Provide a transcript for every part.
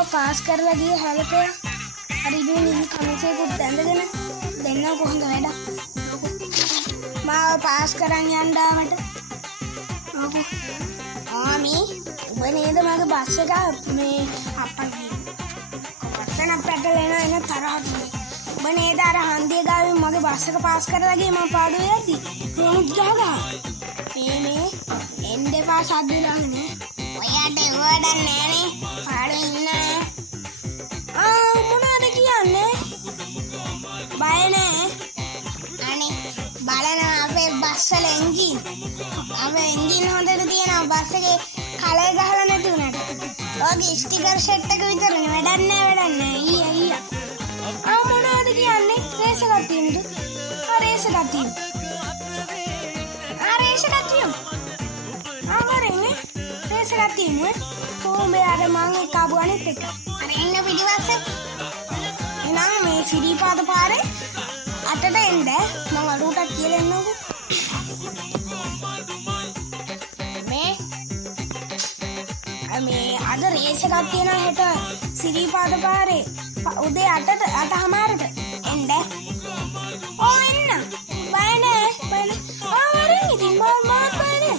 මාව පාස් කරලා ගියේ හැලපේ. අර ඉන්නේ නිදි කමිසයකුත් දැඳගෙන දෙන්නව කොහොමද වැඩක්? මාව පාස් කරන් යන්න ආවට. ඔව්. ආමි ඔබ නේද මගේ බස් එක මේ අප්පා ගියේ. කොහොමද පැටලෙන එන තරහට. ඔබ නේද අර හන්දිය ගාවින් මගේ බස් එක පාස් කරලා ගියේ මම පාඩුවේ යද්දි. කොහොමද ගහලා? මේ එන්නේ පාස් අද්දලාගෙන. ඔයාට වඩා නෑනේ පාඩුවේ ඉන්න. මොනවද කියන්නේ? බය නෑ. අනේ බලන්න අපේ බස් වල එන්ජින්. අපේ එන්ජින් හොඳට තියෙනවා බස් එකේ කලය ගහලා නැති උනට. ඔගේ ස්ටිකර් සෙට් එක විතරනේ වැඩක් නෑ. ඊයා. මොනවද කියන්නේ? රේස් එකක් තියෙනද? රේස් එකක් තියෙනවා. මරන්නේ රේස් එකක් තියෙනවා. කොහොමද අර මං එක්ක ආපු අනිත් එක? අර එන්න පිටිපස්සේ. එනම් මේ සිරිපාද පාරේ අතට එන්න මම අරුටක් කියලා එන්නකෝ. මේ අද රේස් එකක් තියෙනවා හෙට සිරිපාද පාරේ. උදේ 8:00ට එන්න. එන්න. බය නෑ. වරෙන් ඉතින් මම බය නෑ.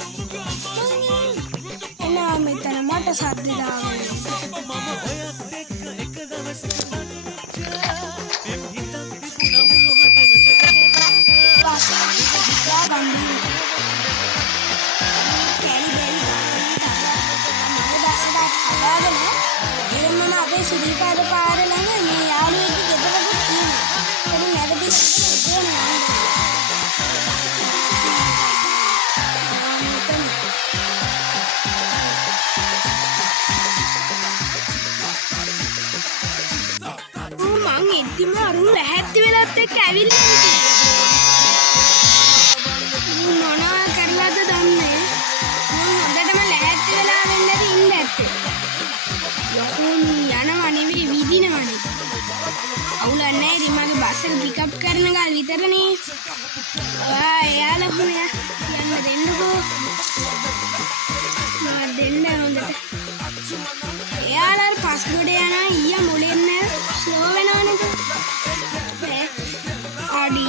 එනවා මෙතන මට සද්ද දාගෙන. සිරිපාද පාරේ ළඟ මේ යාළුවෙක් ගෙදරකුත් තියෙනවා. එතන නැවතී මං එද්දිම අරුන් ලැහැත්ති වෙලත් එක්ක ඇවිල්ලා මොනවා කරලාද දන්නේ. මං හොඳටම ලැහැත්ති වෙලා වෙන්නද ඉන්න ඇත්තේ. විදිනවනේ. අවුලක් නැහැ. ඉතින් මගේ බස් එක පිකප් කරන ගාන විතරනේ. එයාලා හොයා යන්න දෙන්නකෝ. මම දෙන්න හොඳට. එයාලා පස් ගොඩ යනවා ඊයා මොලෙන්න ස්ලෝ වෙනවනේද? අඩි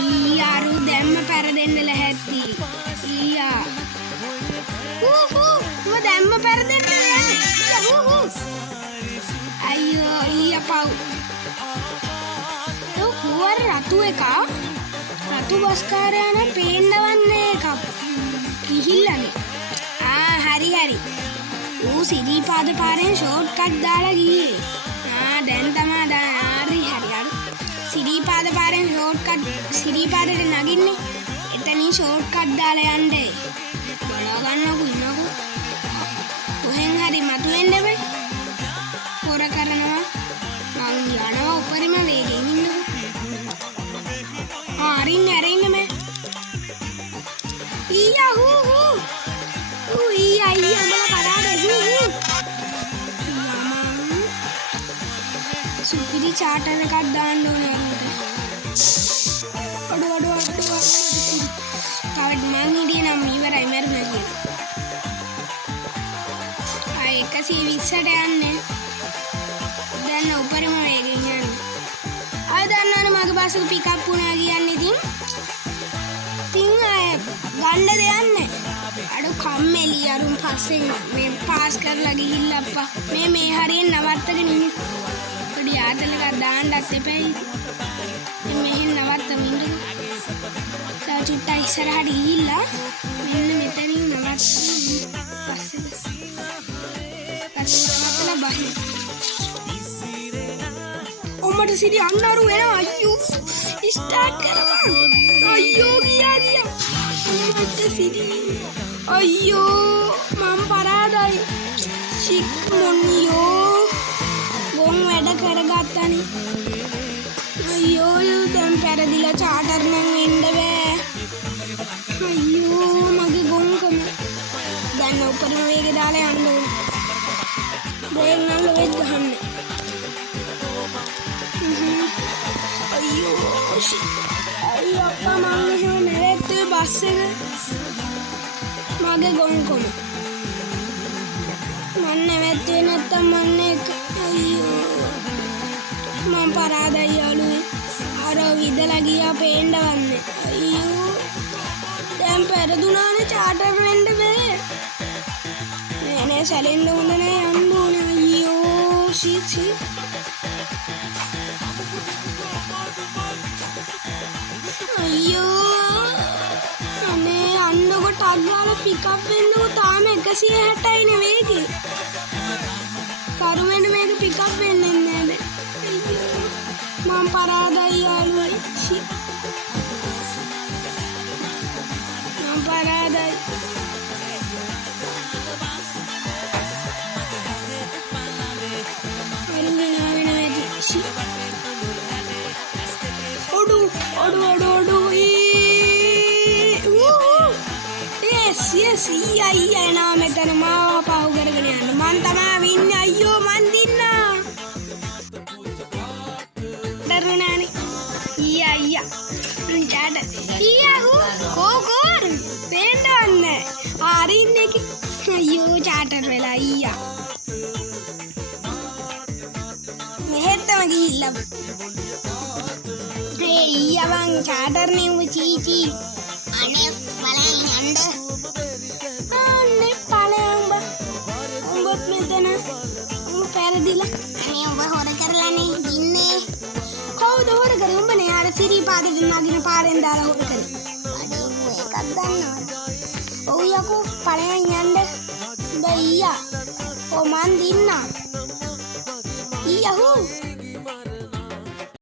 අරු දැම්ම පෙරදෙන්න ලැහැත්ති. ඊයා. මම දැම්ම පෙරදෙන්න නෑ. අයියෝ ඊයා පව්. කුවර රතු එක රතු බස්කාරයා නම් පේන්නවන්නේ එකක් කිහිල්ලනේ. හරි. ඌ සිරිපාද පාරෙන් ෂෝට් කට් දාලා ගියේ. දැන් තමයි හරි. සිරිපාද පාරෙන් ෂෝට් කට් සිරිපාදට නගින්නේ. එතනින් ෂෝට් කට් දාලා යන්නේ. බලා ගන්නකෝ ඉන්නකෝ. කොහෙන් හරි මතුවෙන්න බෑ. හොර කරනවා. මං යනවා උඩරිම වේගෙන් ඉන්නකෝ. අරින්න මෑ. ඊයා හූ. ඊයා මම කරාද හූ. සුපිරි චාටර් එකක් දාන්න ඕනේ අරකට. අඩ. තාඩ් මං හිටියේ නම් ඉවරයි මරුණා කියලා. 120ට යන්නේ. දැන් උඩරිම වේගෙන් යන්නේ. දන්නවනේ මගේ බස් එක පිකප් වුණා කියන්නේ ඉතින් අය ගන්න දෙයක් නැහැ. අඩු කම්මැලි අරුන් පස්සේ මේ පාස් කරලා ගිහිල්ලා අප්පා මේ හරියෙන් නවත්තගෙන ඉන්නේ. පොඩි ආතල් එකක් දාන්නත් එපැයි. ඉතින් මෙහෙන් නවත්තමින් ඉන්න. තව චුට්ටක් ඉස්සරහට ගිහිල්ලා මෙන්න මෙතනින් නවත්තමින් පස්සේ බහි. ඔම්මට සිරි අන්නරු වෙනවා. අයියෝ ස්ටාර්ට් කරපන්. අයියෝ ගියා. ඔම්මට සිරි. අයියෝ මම පරාදයි. චික් මොනියෝ ගොන් වැඩ කරගත්තනේ. අයියෝ දැන් පෙරදිලා චාටර් නම් වෙන්න බෑ. අයියෝ මගේ ගොන්කම. දැන් උඩරම වේගෙ දාලා යන්න ඕනේ. බ්‍රේක් නම් ලොවෙත් ගහන්නේ. අයියෝ අප්පා මම එහෙම නැරෙත්තේ බස් එක. මගේ ගොන්කොම මම නැවැත් හිතේ නැත්තම් මන්නේ අයියෝ මම පරාදයි යාළුවේ අර විදලා ගියා පේන්නවන්නේ අයියෝ දැන් පෙරදුනානේ චාටර් වෙන්න බෑ නේ සැලෙන්න හොඳ නෑ යන්න ඕනේ අයියෝ සීචි අයියෝ අනේ අන්නකො ටක් ගාලා පිකප් වෙන්නකො තාම 160යි නේ වේගේ කරුවෙන්න මේක පිකප් වෙන්නේ නැහැ මම පරාදයි යාළුවයි මම පරාදයි ඔඩු yes ඊයා එනවා මෙතන මාව පහු කරගෙන යන්න මං තමයි වින්නේ අයියෝ මං දින්නා දරුණානි ඊයා දුන්චාට කෝකෝර පේන්නවන්නේ ආරින්නේ අයියෝ චාටර් වෙලා ඊයා මෙහෙටම ගිහිල්ලා ඊයා මං චාටර් නෙව චීචි අනේ බලන්න යන්න අනේ බලන්න උඹත් මෙතන උඹ පෙරදිලා අනේ උඹ හොර කරලානේ ඉන්නේ කවුද හොර කරේ උඹනේ අර සිරිපාදේ නගින පාරෙන් දාලා හොර කරේ අනේ ඌ එකක් දන්නවද ඔව් යකෝ බලන්න යන්න උඹ ඊයා මන් දින්නා ඊයා